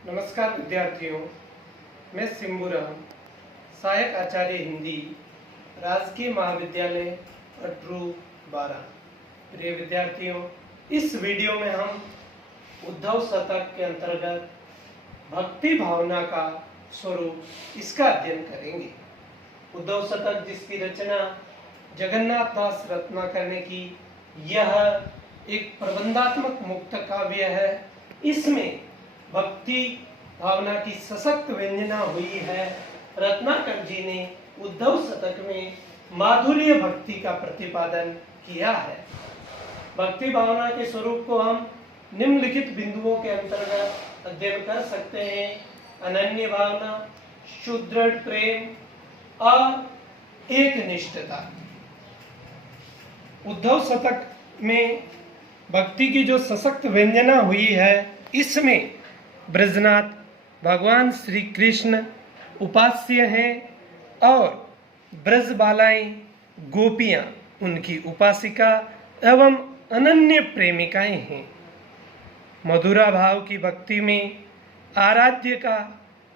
नमस्कार विद्यार्थियों, मैं सिंबूराम, सहायक आचार्य हिंदी, राजकीय महाविद्यालय अटरू 12। प्रिय विद्यार्थियों, इस वीडियो में हम उद्धव शतक के अंतर्गत भक्ति भावना का स्वरूप इसका अध्ययन करेंगे। उद्धव शतक, जिसकी रचना जगन्नाथ दास रत्नाकर ने की, यह एक प्रबंधात्मक मुक्त काव्य है। इसमें भक्ति भावना की सशक्त व्यंजना हुई है। रत्नाकर जी ने उद्धव शतक में माधुर्य भक्ति का प्रतिपादन किया है। भक्ति भावना के स्वरूप को हम निम्नलिखित बिंदुओं के अंतर्गत अध्ययन कर सकते हैं: अनन्य भावना, सुदृढ़ प्रेम और एकनिष्ठता। उद्धव शतक में भक्ति की जो सशक्त व्यंजना हुई है, इसमें ब्रजनाथ भगवान श्री कृष्ण उपास्य हैं और ब्रजबालाएं गोपियां उनकी उपासिका एवं अनन्य प्रेमिकाएं हैं। मधुरा भाव की भक्ति में आराध्य का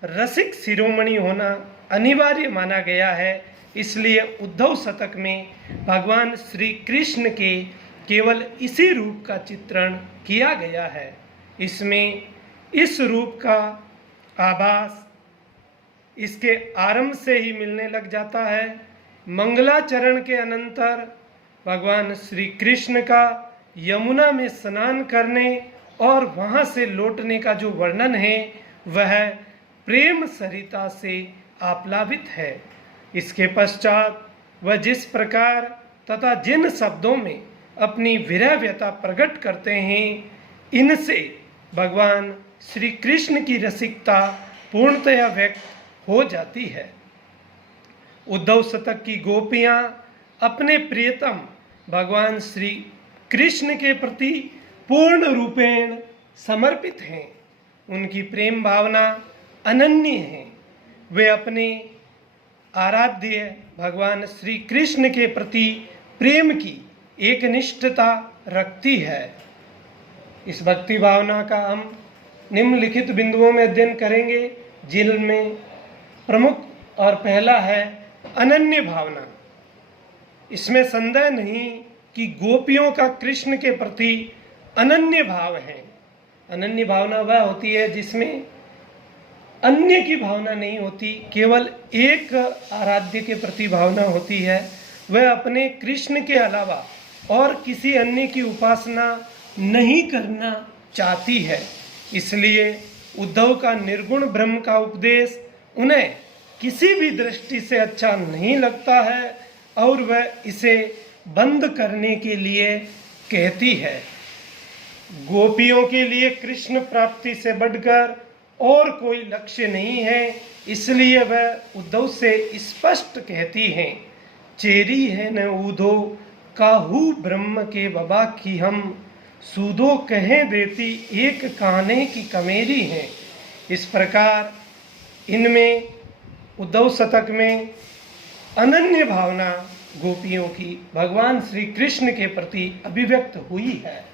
रसिक शिरोमणि होना अनिवार्य माना गया है। इसलिए उद्धव शतक में भगवान श्री कृष्ण के केवल इसी रूप का चित्रण किया गया है। इसमें इस रूप का आभास इसके आरंभ से ही मिलने लग जाता है। मंगलाचरण के अनंतर भगवान श्री कृष्ण का यमुना में स्नान करने और वहां से लौटने का जो वर्णन है, वह प्रेम सरिता से आप्लावित है। इसके पश्चात वह जिस प्रकार तथा जिन शब्दों में अपनी विरह व्यथा प्रकट करते हैं, इनसे भगवान श्री कृष्ण की रसिकता पूर्णतया व्यक्त हो जाती है। उद्धव शतक की गोपियां अपने प्रियतम भगवान श्री कृष्ण के प्रति पूर्ण रूपेण समर्पित हैं। उनकी प्रेम भावना अनन्य है। वे अपने आराध्य भगवान श्री कृष्ण के प्रति प्रेम की एकनिष्ठता रखती है। इस भक्ति भावना का हम निम्नलिखित बिंदुओं में अध्ययन करेंगे, जिनमें प्रमुख और पहला है अनन्य भावना। इसमें संदेह नहीं कि गोपियों का कृष्ण के प्रति अनन्य भाव है। अनन्य भावना वह होती है जिसमें अन्य की भावना नहीं होती, केवल एक आराध्य के प्रति भावना होती है। वह अपने कृष्ण के अलावा और किसी अन्य की उपासना नहीं करना चाहती है। इसलिए उद्धव का निर्गुण ब्रह्म का उपदेश उन्हें किसी भी दृष्टि से अच्छा नहीं लगता है और वह इसे बंद करने के लिए कहती है। गोपियों के लिए कृष्ण प्राप्ति से बढ़कर और कोई लक्ष्य नहीं है। इसलिए वह उद्धव से स्पष्ट कहती हैं, चेरी है न ऊधो काहू ब्रह्म के बबा की हम, सूदो कहे देती एक काने की कमेरी है। इस प्रकार इनमें उद्धव शतक में अनन्य भावना गोपियों की भगवान श्री कृष्ण के प्रति अभिव्यक्त हुई है।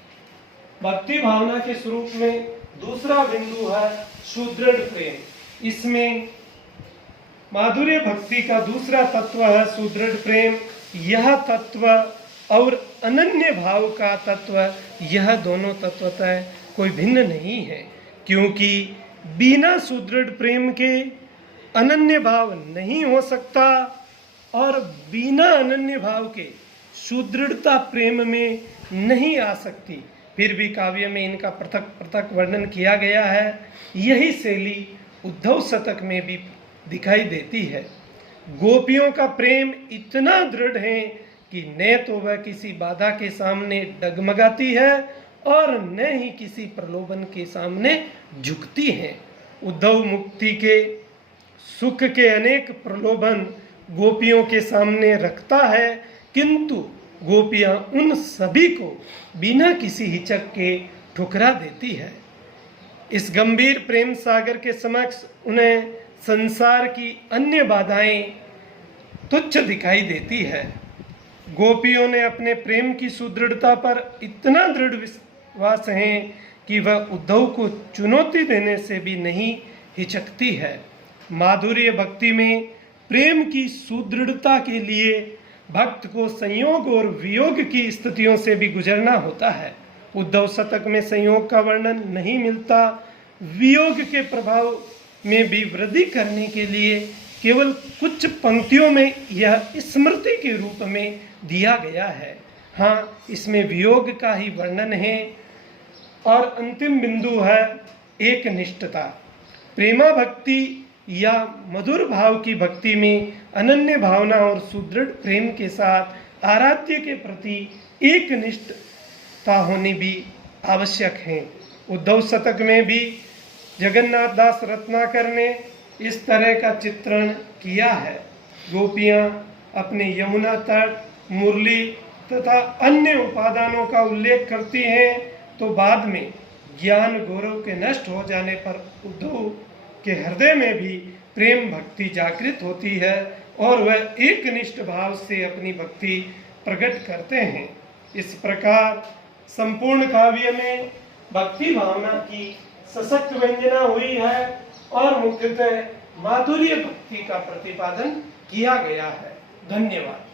भक्ति भावना के स्वरूप में दूसरा बिंदु है सुदृढ़ प्रेम। इसमें माधुर्य भक्ति का दूसरा तत्व है सुदृढ़ प्रेम। यह तत्व और अनन्य भाव का तत्व, यह दोनों तत्वतः कोई भिन्न नहीं है, क्योंकि बिना सुदृढ़ प्रेम के अनन्य भाव नहीं हो सकता और बिना अनन्य भाव के सुदृढ़ता प्रेम में नहीं आ सकती। फिर भी काव्य में इनका पृथक पृथक वर्णन किया गया है। यही शैली उद्धव शतक में भी दिखाई देती है। गोपियों का प्रेम इतना दृढ़ है कि न तो वह किसी बाधा के सामने डगमगाती है और न ही किसी प्रलोभन के सामने झुकती है। उद्धव मुक्ति के सुख के अनेक प्रलोभन गोपियों के सामने रखता है, किंतु गोपियां उन सभी को बिना किसी हिचक के ठुकरा देती है। इस गंभीर प्रेम सागर के समक्ष उन्हें संसार की अन्य बाधाएं तुच्छ दिखाई देती है। गोपियों ने अपने प्रेम की सुदृढ़ता पर इतना दृढ़ विश्वास है कि वह उद्धव को चुनौती देने से भी नहीं हिचकती है। माधुर्य भक्ति में प्रेम की सुदृढ़ता के लिए भक्त को संयोग और वियोग की स्थितियों से भी गुजरना होता है। उद्धव शतक में संयोग का वर्णन नहीं मिलता। वियोग के प्रभाव में भी वृद्धि करने के लिए केवल कुछ पंक्तियों में यह स्मृति के रूप में दिया गया है। हाँ, इसमें वियोग का ही वर्णन है। और अंतिम बिंदु है एक निष्ठता। प्रेमा भक्ति या मधुर भाव की भक्ति में अनन्य भावना और सुदृढ़ प्रेम के साथ आराध्य के प्रति एक निष्ठता होनी भी आवश्यक है। उद्धव शतक में भी जगन्नाथ दास रत्नाकर ने इस तरह का चित्रण किया है। गोपियां अपने यमुना तट, मुरली तथा अन्य उपादानों का उल्लेख करती हैं, तो बाद में ज्ञान गौरव के नष्ट हो जाने पर उद्धव के हृदय में भी प्रेम भक्ति जागृत होती है और वह एकनिष्ठ भाव से अपनी भक्ति प्रकट करते हैं। इस प्रकार संपूर्ण काव्य में भक्ति भावना की सशक्त व्यंजना हुई है और मुख्यतः माधुर्य भक्ति का प्रतिपादन किया गया है। धन्यवाद।